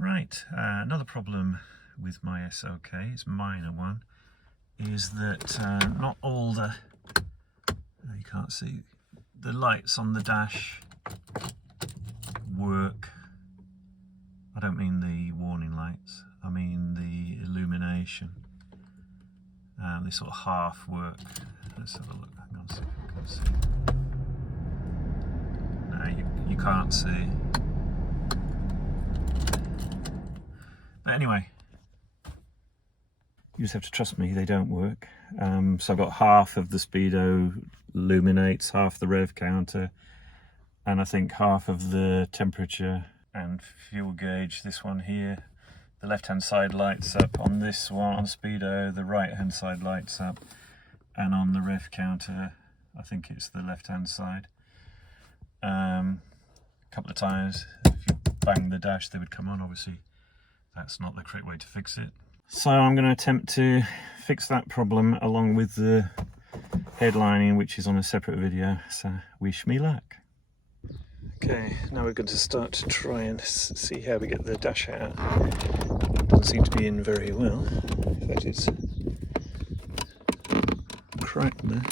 Right, another problem with my SLK, it's a minor one, is that not all the, you can't see, the lights on the dash work. I don't mean the warning lights, I mean the illumination. They sort of half work. Let's have a look, hang on, see if I can see. No, you can't see. But anyway, you just have to trust me, they don't work. So I've got half of the speedo illuminates, half the rev counter, and I think half of the temperature and fuel gauge. This one here, the left hand side lights up. On this one, on speedo, the right hand side lights up, and on the rev counter, I think it's the left hand side. A couple of times, if you bang the dash, they would come on. Obviously, that's not the correct way to fix it. So I'm going to attempt to fix that problem along with the headlining, which is on a separate video. So wish me luck. Okay, now we're going to start to try and see how we get the dash out. Doesn't seem to be in very well. In fact, it's cracked there.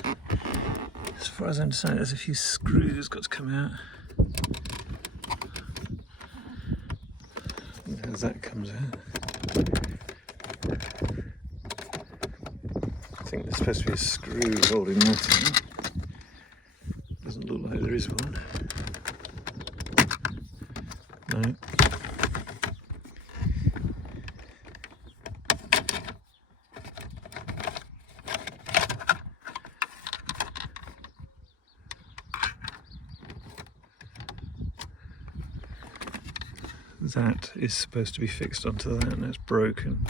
As far as I understand, there's a few screws got to come out. As that comes out, I think there's supposed to be a screw holding that in. Doesn't look like there is one. No. That is supposed to be fixed onto that, and it's broken.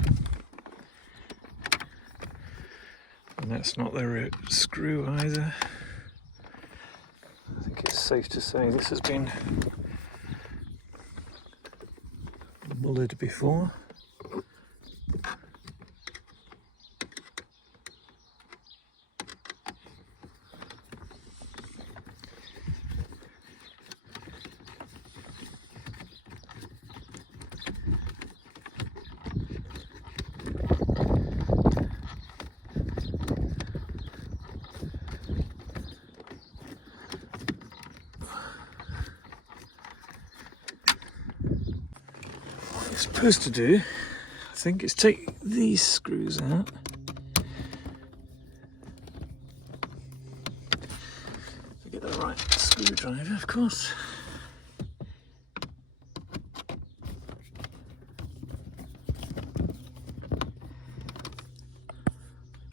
And that's not the right screw either. I think it's safe to say this has been mullered before. Supposed to do, I think, is take these screws out. To get the right screwdriver, of course.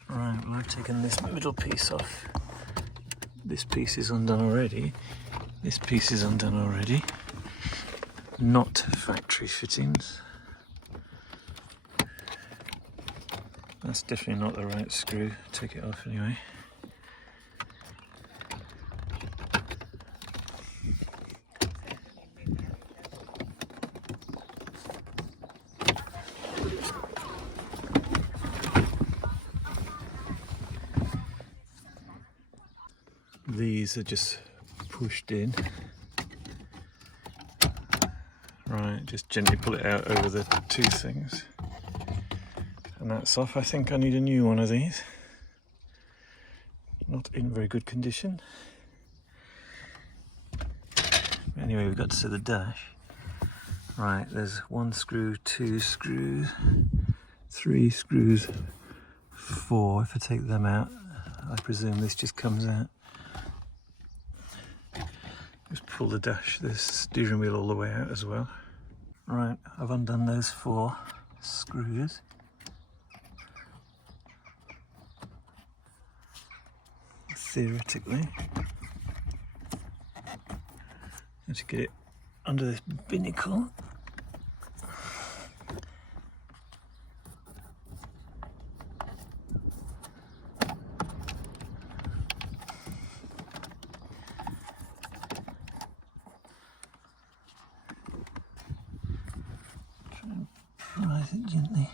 Right, well, I've taken this middle piece off. This piece is undone already. This piece is undone already. Not factory fittings. That's definitely not the right screw. Take it off anyway. These are just pushed in. Right, just gently pull it out over the two things. And that's off. I think I need a new one of these. Not in very good condition. Anyway, we've got to see the dash. Right, there's one screw, two screws, three screws, four. If I take them out, I presume this just comes out. Just pull the dash, the steering wheel all the way out as well. Right, I've undone those four screws. Theoretically, and to get it under this binnacle. Try and prise it gently.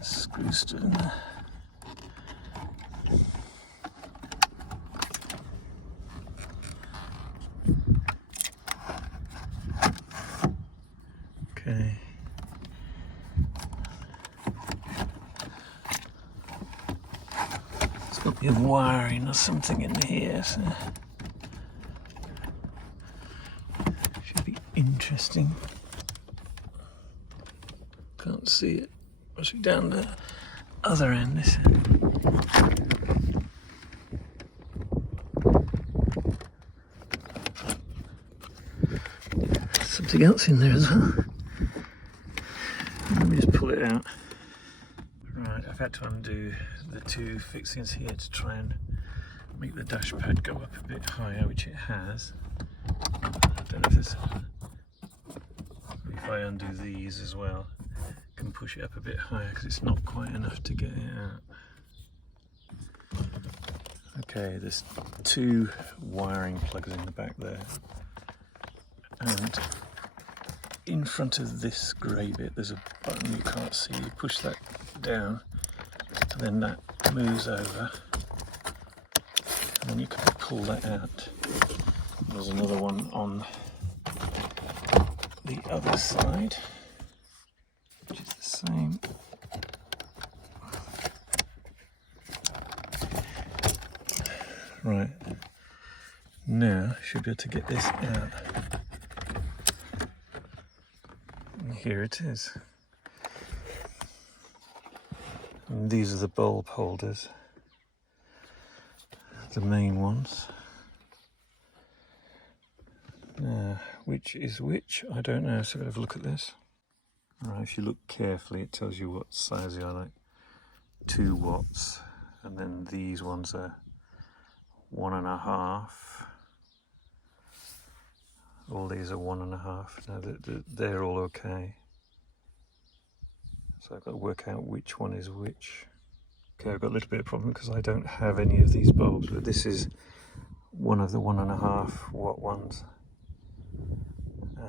Screw stood in there. of wiring or something in here, so should be interesting. Can't see it. Must be down the other end. This. Something else in there as well. Let me just pull it out. Right, I've had to undo the two fixings here to try and make the dash pad go up a bit higher, which it has. I don't know if this. If I undo these as well, I can push it up a bit higher because it's not quite enough to get it out. Okay, there's two wiring plugs in the back there, and in front of this grey bit there's a button you can't see. You push that down and then that moves over and then you can pull that out. There's another one on the other side which is the same. Right, now I should be able to get this out. And here it is. And these are the bulb holders, the main ones. Now, which is which? I don't know, so we'll have a look at this. Right, if you look carefully, it tells you what size they are, like 2 watts, and then these ones are 1.5. All these are 1.5. Now they're all okay. So I've got to work out which one is which. Okay, I've got a little bit of problem because I don't have any of these bulbs, but this is one of the 1.5 watt ones.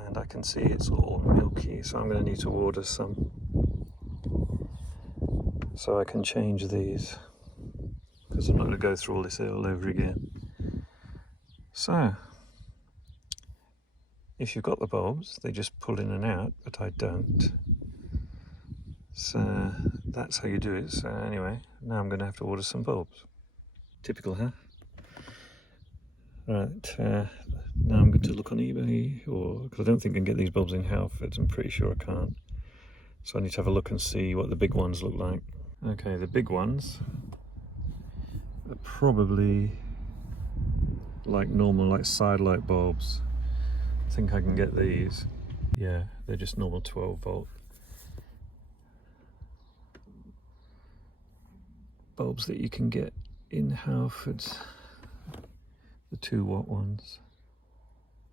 And I can see it's all milky, so I'm going to need to order some so I can change these, because I'm not going to go through all this all over again. So, if you've got the bulbs, they just pull in and out, but I don't. So that's how you do it. So anyway, now I'm going to have to order some bulbs. Typical, huh? Right, now I'm going to look on eBay, or because I don't think I can get these bulbs in Halfords. I'm pretty sure I can't. So I need to have a look and see what the big ones look like. Okay, the big ones are probably like normal, like side light bulbs. I think I can get these. Yeah, they're just normal 12 volt bulbs that you can get in Halfords, the 2 watt ones.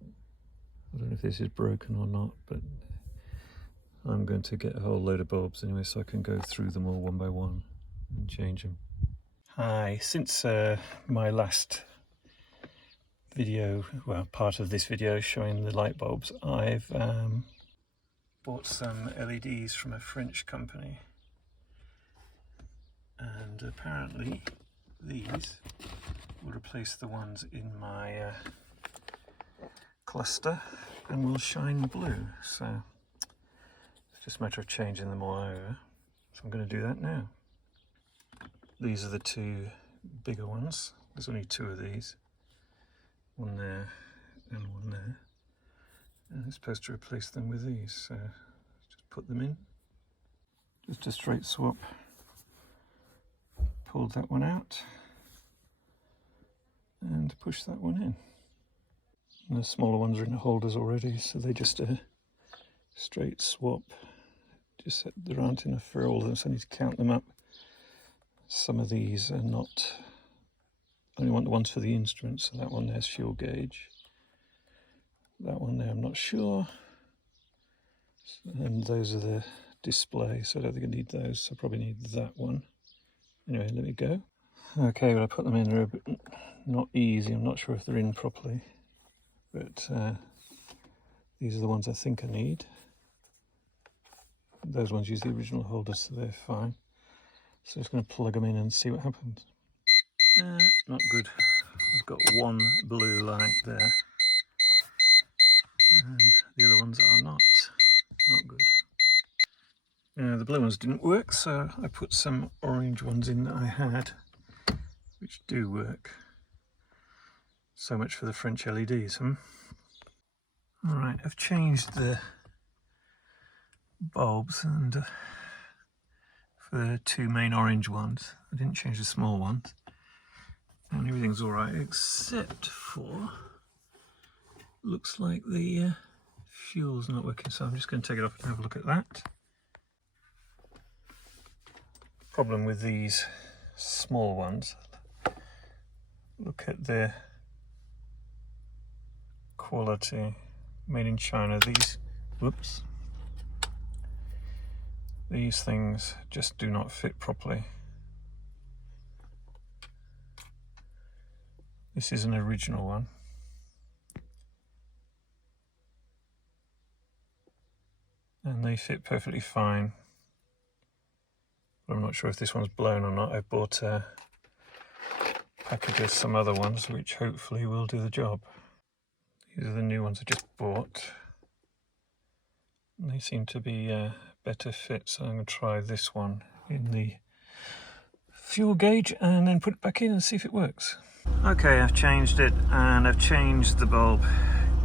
I don't know if this is broken or not, but I'm going to get a whole load of bulbs anyway, so I can go through them all one by one and change them. Hi, since my last video, well, part of this video showing the light bulbs, I've bought some LEDs from a French company, and apparently these will replace the ones in my cluster and will shine blue. So it's just a matter of changing them all over. So I'm going to do that now. These are the 2 bigger ones. There's only 2 of these. One there and one there. And it's supposed to replace them with these. So just put them in. Just a straight swap. Pulled that one out and push that one in. And the smaller ones are in the holders already, so they just a straight swap. Just there aren't enough for all of them, so I need to count them up. Some of these are not, I only want the ones for the instruments, so that one there's fuel gauge. That one there I'm not sure. And those are the display, so I don't think I need those, so I probably need that one. Anyway, let me go. Okay, well I put them in, they're a bit not easy, I'm not sure if they're in properly. But these are the ones I think I need. Those ones use the original holders, so they're fine. So I'm just going to plug them in and see what happens. Not good. I've got one blue light there, and the other ones are not good. The blue ones didn't work, so I put some orange ones in that I had, which do work. So much for the French LEDs, Alright, I've changed the bulbs and for the two main orange ones. I didn't change the small ones. And everything's alright except for, looks like the fuel's not working, so I'm just going to take it off and have a look at that. Problem with these small ones, look at the quality, made in China. These things just do not fit properly. This is an original one. And they fit perfectly fine. But I'm not sure if this one's blown or not. I bought a package of some other ones which hopefully will do the job. These are the new ones I just bought. And they seem to be better fit, so I'm going to try this one in the fuel gauge and then put it back in and see if it works. Okay, I've changed it and I've changed the bulb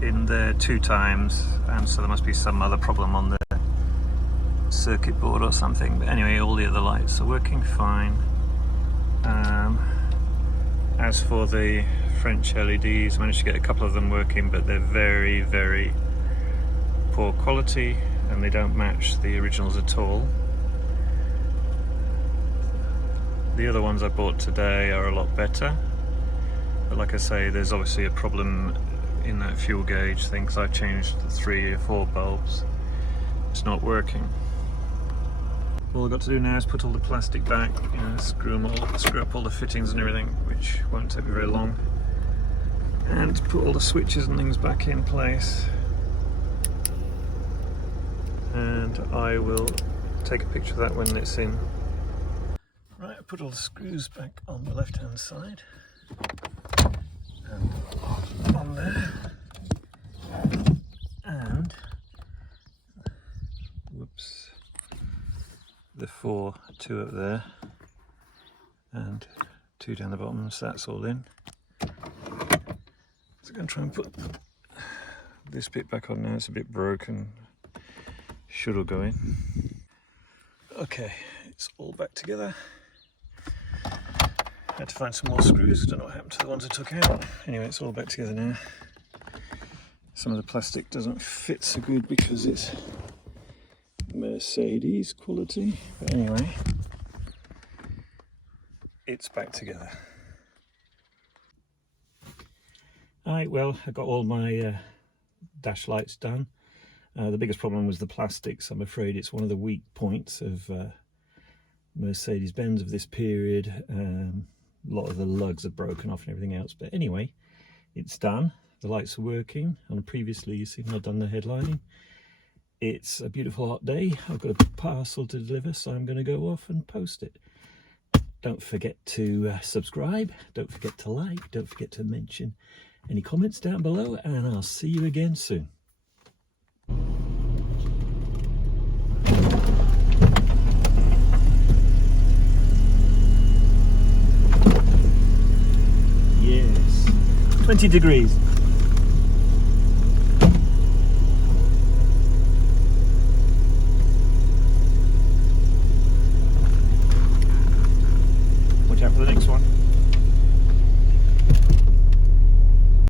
in there 2 times, and so there must be some other problem on the circuit board or something. But anyway, all the other lights are working fine. As for the French LEDs, I managed to get a couple of them working, but they're very, very poor quality and they don't match the originals at all. The other ones I bought today are a lot better, but like I say, there's obviously a problem in that fuel gauge thing, because I've changed 3 or 4 bulbs. It's not working. All I've got to do now is put all the plastic back, screw up all the fittings and everything, which won't take me very long, and put all the switches and things back in place. And I will take a picture of that when it's in. Right, I put all the screws back on the left hand side and on there, and whoops, the 2 up there and 2 down the bottom, so that's all in. So I'm going to try and put this bit back on now. It's a bit broken, should all go in. Okay, it's all back together. Had to find some more screws, don't know what happened to the ones I took out. Anyway, it's all back together now. Some of the plastic doesn't fit so good because it's Mercedes quality, but anyway, it's back together. Alright, well, I got all my dash lights done. The biggest problem was the plastics. I'm afraid it's one of the weak points of Mercedes-Benz of this period. A lot of the lugs are broken off and everything else, but anyway, it's done. The lights are working. And previously you see I've done the headlining. It's a beautiful hot day. I've got a parcel to deliver, so I'm going to go off and post it. Don't forget to subscribe, don't forget to like, don't forget to mention any comments down below, and I'll see you again soon. Yes, 20 degrees.